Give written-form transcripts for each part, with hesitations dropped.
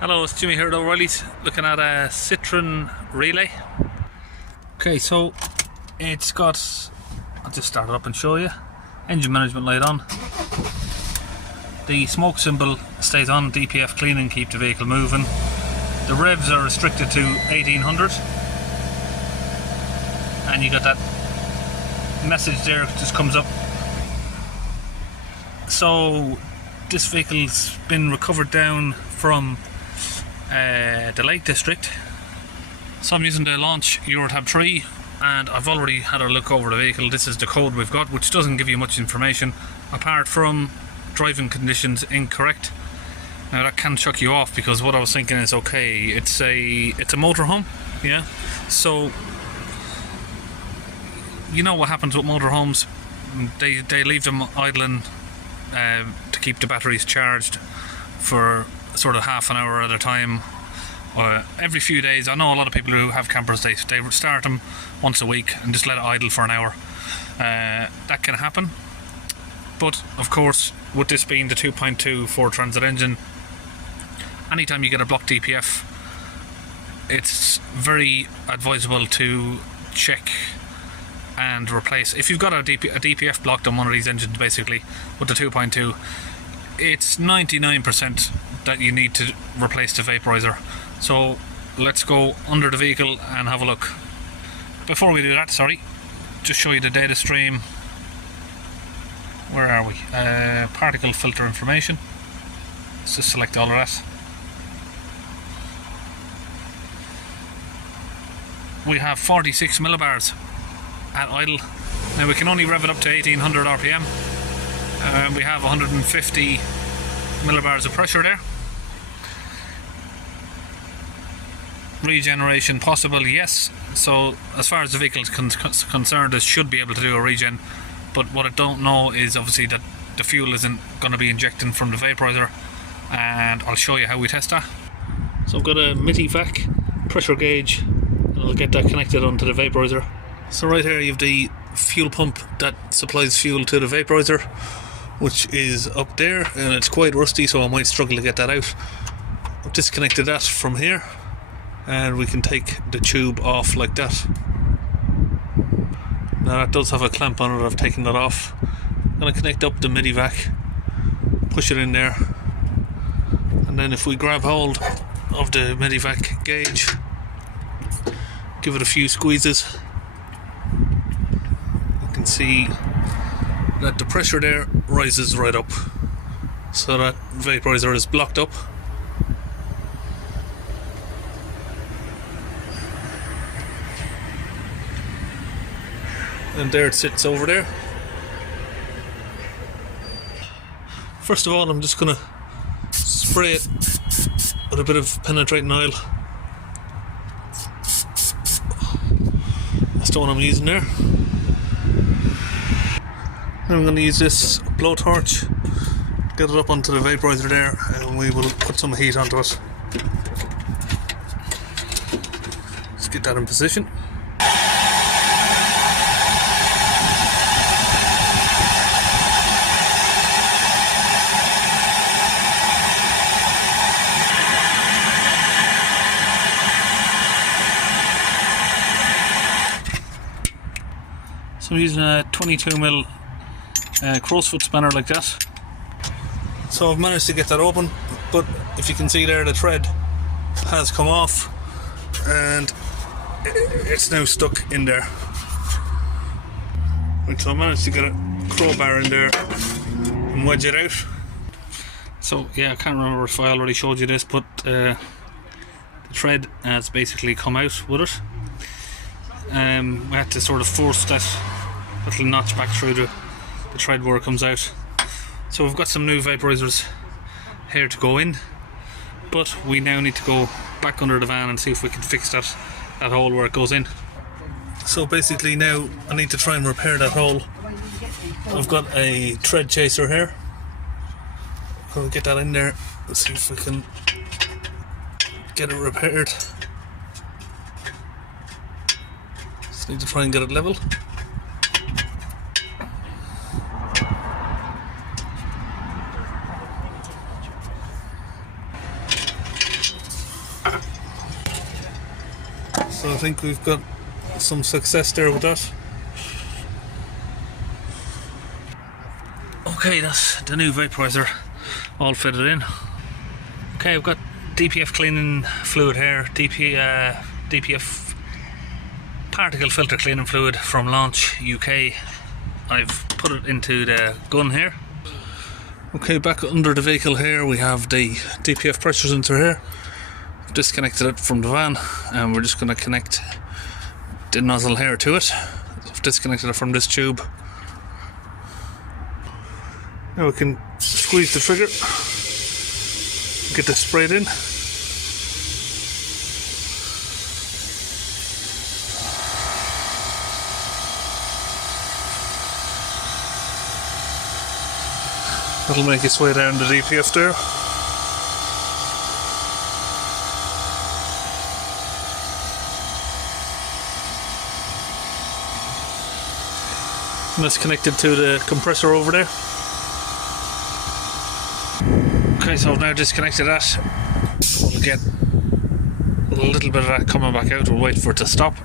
Hello, it's Jimmy here at O'Reilly's, looking at a Citroen relay. Okay, so it's got, I'll just start it up and show you. Engine management light on. The smoke symbol stays on, DPF cleaning, keep the vehicle moving. The revs are restricted to 1800. And you got that message there, just comes up. So this vehicle's been recovered down from the Lake District. So I'm using the launch Eurotab 3 and I've already had a look over the vehicle. This is the code we've got, which doesn't give you much information apart from driving conditions incorrect. Now that can chuck you off, because what I was thinking is, okay, it's a motorhome, yeah, so you know what happens with motorhomes, they leave them idling to keep the batteries charged for sort of half an hour at a time, every few days. I know a lot of people who have campers, they start them once a week and just let it idle for an hour. That can happen, but of course with this being the 2.2 4-transit engine, anytime you get a blocked DPF, it's very advisable to check and replace. If you've got a DPF blocked on one of these engines, basically with the 2.2, it's 99% that you need to replace the vaporizer. So let's go under the vehicle and have a look. Before we do that, sorry, just show you the data stream. Where are we? Particle filter information. Let's just select all of that. We have 46 millibars at idle. Now we can only rev it up to 1800 RPM. We have 150 millibars of pressure there. Regeneration possible, yes. So as far as the vehicle is concerned, it should be able to do a regen, but what I don't know is obviously that the fuel isn't going to be injecting from the vaporizer, and I'll show you how we test that. So I've got a MIDI-VAC pressure gauge, and I'll get that connected onto the vaporizer. So right here you have the fuel pump that supplies fuel to the vaporizer, which is up there, and it's quite rusty, so I might struggle to get that out. I've disconnected that from here, and we can take the tube off like that. Now that does have a clamp on it, I've taken that off. I'm going to connect up the MIDI-VAC, push it in there, and then if we grab hold of the MIDI-VAC gauge, give it a few squeezes, you can see that the pressure there rises right up, so that vaporizer is blocked up. And there it sits over there. First of all, I'm just going to spray it with a bit of penetrating oil. That's the one I'm using there. And I'm going to use this blowtorch, get it up onto the vaporizer there, and we will put some heat onto it. Let's get that in position. So I'm using a 22mm crow's foot spanner like that. So I've managed to get that open, but if you can see there, the thread has come off and it's now stuck in there. Right, so I managed to get a crowbar in there and wedge it out. So yeah, I can't remember if I already showed you this, but the thread has basically come out with it. We had to sort of force that little notch back through the thread where it comes out. So we've got some new vaporizers here to go in, but we now need to go back under the van and see if we can fix that hole where it goes in. So basically now I need to try and repair that hole. I've got a thread chaser here. I'll get that in there. Let's see if we can get it repaired. Just need to try and get it level. think we've got some success there with that. Okay, that's the new vaporizer all fitted in. Okay, I've got DPF cleaning fluid here, DPF particle filter cleaning fluid from Launch UK. I've put it into the gun here. Okay, back under the vehicle here we have the DPF pressure sensor here. I've disconnected it from the van and we're just going to connect the nozzle here to it. I've disconnected it from this tube. Now we can squeeze the trigger, get this sprayed in. That'll make its way down the DPF there. And that's connected to the compressor over there. Okay, so I've now disconnected that. We'll get a little bit of that coming back out. We'll wait for it to stop.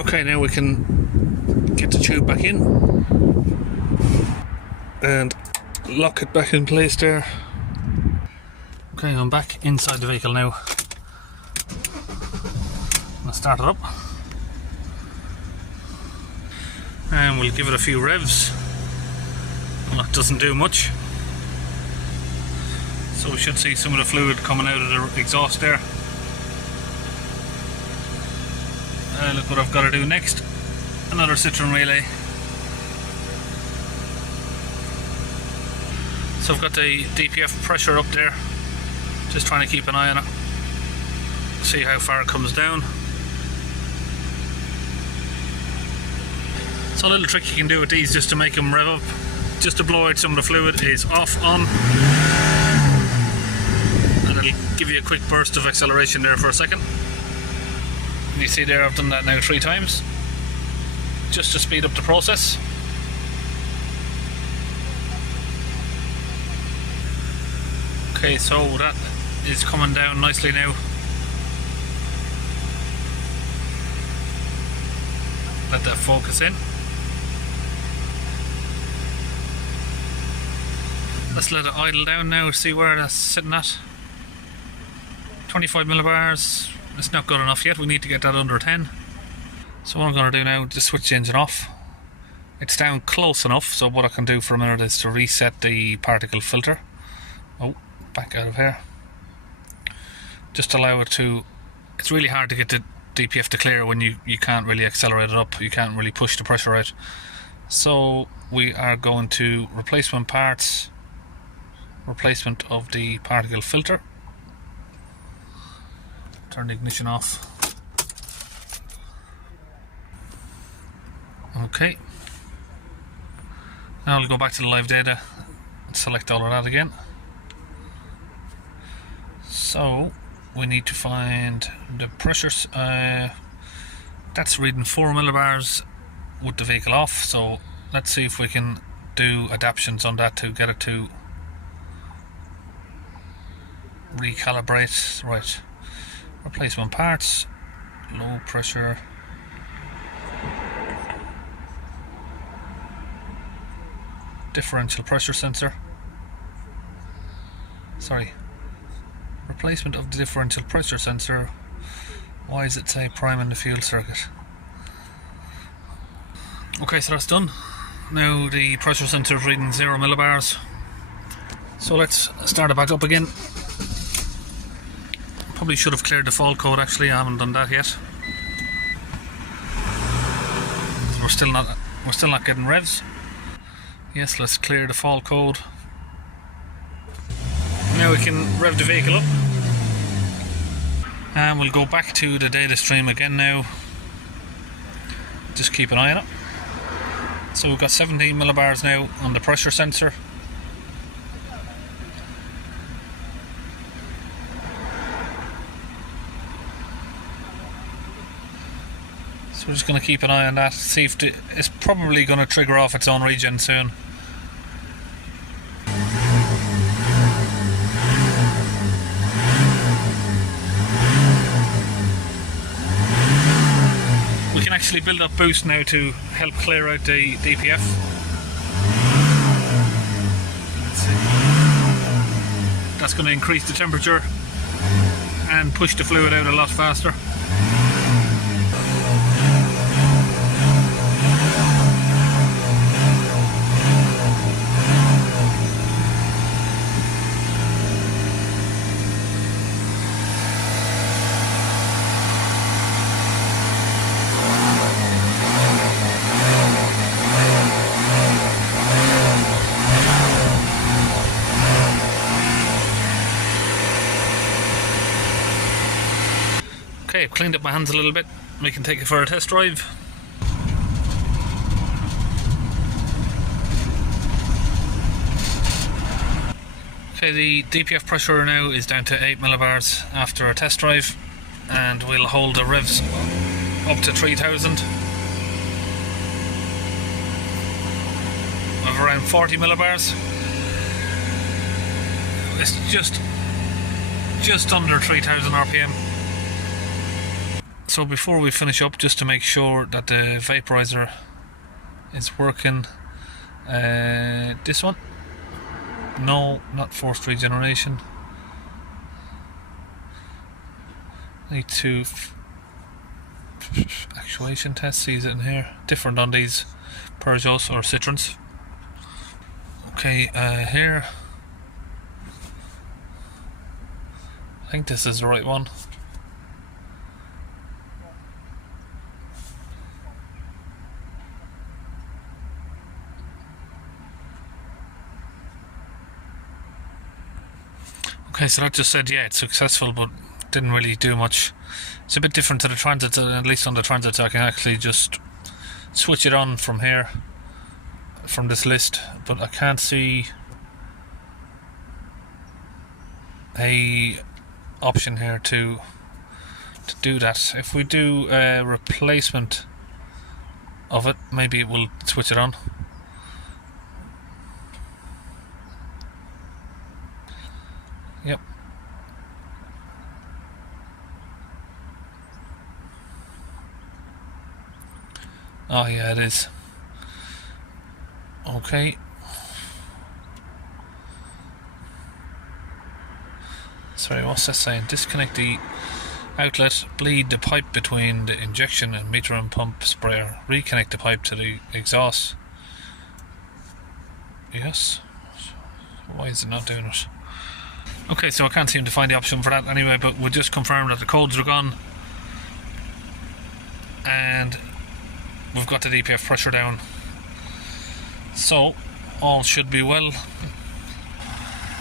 Okay, now we can get the tube back in and lock it back in place there. Okay, I'm back inside the vehicle now. I'll start it up and we'll give it a few revs. Well, it doesn't do much, so we should see some of the fluid coming out of the exhaust there. Look what I've got to do next. Another Citroen relay. So I've got the DPF pressure up there, just trying to keep an eye on it, see how far it comes down. So a little trick you can do with these just to make them rev up, just to blow out some of the fluid, is off, on, and it'll give you a quick burst of acceleration there for a second. And you see there I've done that now 3 times, just to speed up the process. Okay, so that is coming down nicely now. Let that focus in. Let's let it idle down now, see where that's sitting at. 25 millibars. It's not good enough yet, we need to get that under 10. So what I'm going to do now is just switch the engine off. It's down close enough, so what I can do for a minute is to reset the particle filter. Oh, back out of here. Just allow it to... It's really hard to get the DPF to clear when you can't really accelerate it up, you can't really push the pressure out. So we are going to replacement parts, replacement of the particle filter. Turn the ignition off. Okay. Now I'll go back to the live data and select all of that again. So we need to find the pressures. That's reading 4 millibars with the vehicle off, so let's see if we can do adaptations on that to get it to recalibrate. Right, replacement parts, low pressure, differential pressure sensor, sorry, replacement of the differential pressure sensor. Why does it say prime in the fuel circuit? Okay, so that's done. Now the pressure sensor is reading 0 millibars. So let's start it back up again. Probably should have cleared the fault code actually, I haven't done that yet. We're still not getting revs. Yes, let's clear the fault code. Now we can rev the vehicle up. And we'll go back to the data stream again now. Just keep an eye on it. So we've got 17 millibars now on the pressure sensor. So we're just going to keep an eye on that, see if it's probably going to trigger off its own regen soon. actually build up boost now to help clear out the DPF. Let's see. That's going to increase the temperature and push the fluid out a lot faster. Okay, I've cleaned up my hands a little bit. We can take it for a test drive. Okay, the DPF pressure now is down to 8 millibars after a test drive, and we'll hold the revs up to 3000 of around 40 millibars. It's just under 3000 RPM. So before we finish up, just to make sure that the vaporizer is working, this one, no, not forced regeneration. Need to actuation test, sees it in here, different on these Peugeots or Citroens. Okay, here, I think this is the right one. Okay, so that just said, yeah, it's successful, but didn't really do much. It's a bit different to the Transit, at least on the Transit I can actually just switch it on from here, from this list, but I can't see a option here to do that. If we do a replacement of it, maybe it will switch it on. Yep. Oh yeah, it is. Okay. Sorry, what's that saying? Disconnect the outlet, bleed the pipe between the injection and meter and pump sprayer. Reconnect the pipe to the exhaust. Yes. Why is it not doing it? Okay, so I can't seem to find the option for that anyway, but we'll just confirm that the codes are gone and we've got the DPF pressure down, so all should be well.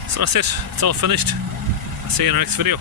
So that's it, it's all finished. I'll see you in the next video.